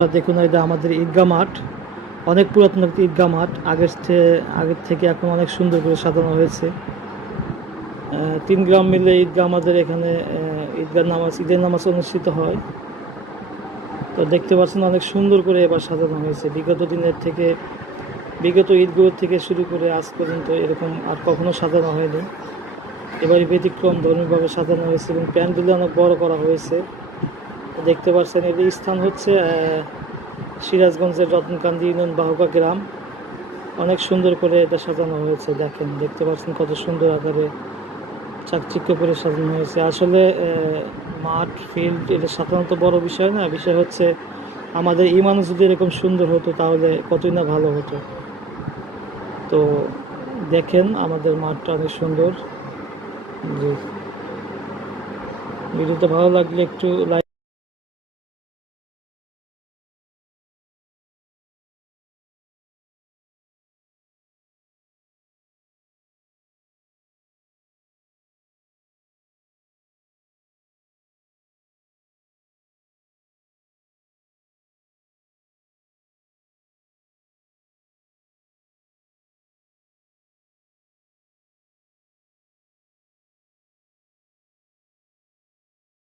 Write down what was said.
দেখুন, এটা আমাদের ঈদগাহ মাঠ। অনেক পুরাতন একটি ঈদগাহ মাঠ। আগের থেকে এখন অনেক সুন্দর করে সাজানো হয়েছে। 3 গ্রাম মিলে ঈদগাহ আমাদের এখানে ঈদের নামাজ অনুষ্ঠিত হয়। তো দেখতে পাচ্ছেন অনেক সুন্দর করে এবার সাজানো হয়েছে। বিগত ঈদগুলোর থেকে শুরু করে আজ পর্যন্ত এরকম আর কখনো সাজানো হয়নি। এবারই ব্যতিক্রম ধর্মীভাবে সাজানো হয়েছে এবং প্যান্ডেলও অনেক বড় করা হয়েছে। দেখতে পাচ্ছেন এর স্থান হচ্ছে সিরাজগঞ্জের রতনকান্দি ইউনিয়ন বাহুকা গ্রাম। অনেক সুন্দর করে এটা সাজানো হয়েছে। দেখতে পাচ্ছেন কত সুন্দর আকারে চাকচিক্য করে সাজানো হয়েছে। আসলে মাঠ ফিল্ড এটা সাধারণত বড় বিষয় না, বিষয় হচ্ছে আমাদের ইমানও যদি এরকম সুন্দর হতো তাহলে কতই না ভালো হতো। তো দেখেন আমাদের মাঠটা অনেক সুন্দর। জি, ভিডিওটা ভালো লাগলে একটু লাইক